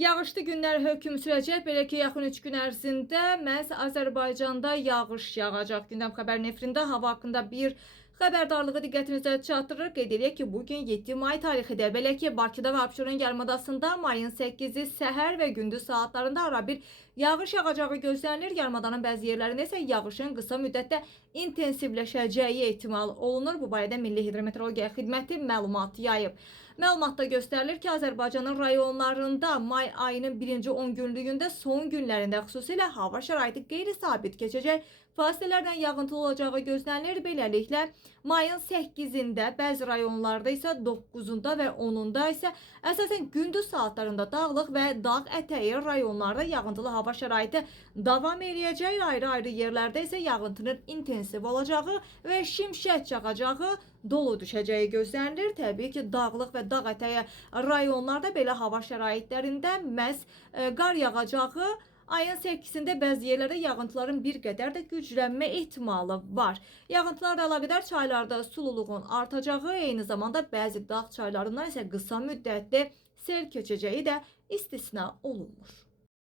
Yağışlı günlər hökm sürəcək. Belə ki, yaxın 3 gün ərzində məhz Azərbaycanda yağış yağacaq. Gündəm xəbər nefrində hava haqqında bir xəbərdarlığı diqqətinizə çatdırır. Qeyd edək ki, bugün 7 may tarixidir. Belə ki, Bakıda və Abşeron yarımadasında mayın 8-i səhər və gündüz saatlarında ara bir yağış yağacağı gözlənilir. Yarımadanın bəzi yerlərində isə yağışın qısa müddətdə intensivləşəcəyi ehtimal olunur. Bu barədə Milli Hidrometeorologiya Xidməti məlumat yayıb. Məlumatda göstərilir ki, Azərbaycanın rayonlarında may ayının birinci 10 günlüyündə son günlərində xüsusilə hava şəraiti qeyri-sabit keçəcək. Fasilələrlə yağıntılı olacağı gözlənilir. Beləliklə, mayın 8-də bəzi rayonlarda isə 9-unda və 10-unda isə əsasən gündüz saatlarında dağlıq və dağ ətəyi rayonlarda yağıntılı hava şəraiti davam edəcək. Ayrı-ayrı yerlərdə isə yağıntının intensiv olacağı və şimşək çaxacağı, dolu düşəcəyi gözlənilir. Təbii ki, dağlıq və dağ ətəyi rayonlarda belə hava şəraitlərində məhz qar yağacağı, ayın 8-də bəzi yerlərdə yağıntıların bir qədər də güclənmə ehtimalı var. Yağıntılarla əlaqədar çaylarda sululuğun artacağı, eyni zamanda bəzi dağ çaylarından isə qısa müddətli sel keçəcəyi də istisna olunmur.